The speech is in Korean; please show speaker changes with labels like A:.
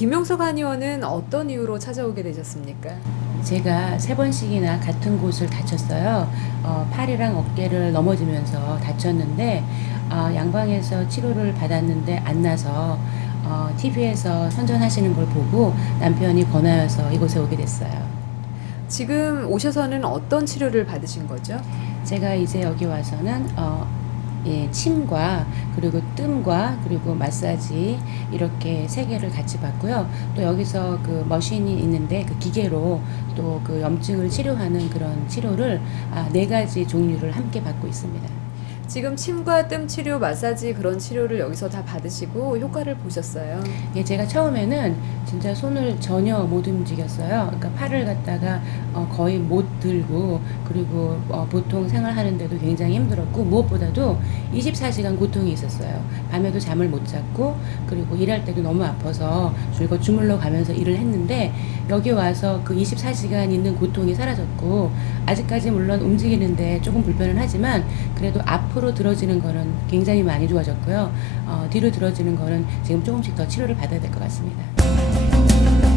A: 김영석 한의원은 어떤 이유로 찾아오게 되셨습니까?
B: 제가 세 번씩이나 같은 곳을 다쳤어요. 어, 팔이랑 어깨를 넘어지면서 다쳤는데 어, 양방에서 치료를 받았는데 안 나서 어, TV에서 선전하시는 걸 보고 남편이 권하여서 이곳에 오게 됐어요.
A: 지금 오셔서는 어떤 치료를 받으신 거죠?
B: 제가 이제 여기 와서는 어, 예, 침과 그리고 뜸과 그리고 마사지 이렇게 세 개를 같이 받고요. 또 여기서 그 머신이 있는데 그 기계로 또 그 염증을 치료하는 그런 치료를 아, 네 가지 종류를 함께 받고 있습니다.
A: 지금 침과 뜸 치료, 마사지 그런 치료를 여기서 다 받으시고 효과를 보셨어요.
B: 예, 제가 처음에는 진짜 손을 전혀 못 움직였어요. 그러니까 팔을 갖다가 어, 거의 못 들고 그리고 어, 보통 생활하는데도 굉장히 힘들었고 무엇보다도 24시간 고통이 있었어요. 밤에도 잠을 못 잤고 그리고 일할 때도 너무 아파서 줄거 주물러 가면서 일을 했는데 여기 와서 그 24시간 있는 고통이 사라졌고 아직까지 물론 움직이는데 조금 불편은 하지만 그래도 앞으로 들어지는 거는 굉장히 많이 좋아졌고요. 어, 뒤로 들어지는 거는 지금 조금씩 더 치료를 받아야 될 것 같습니다.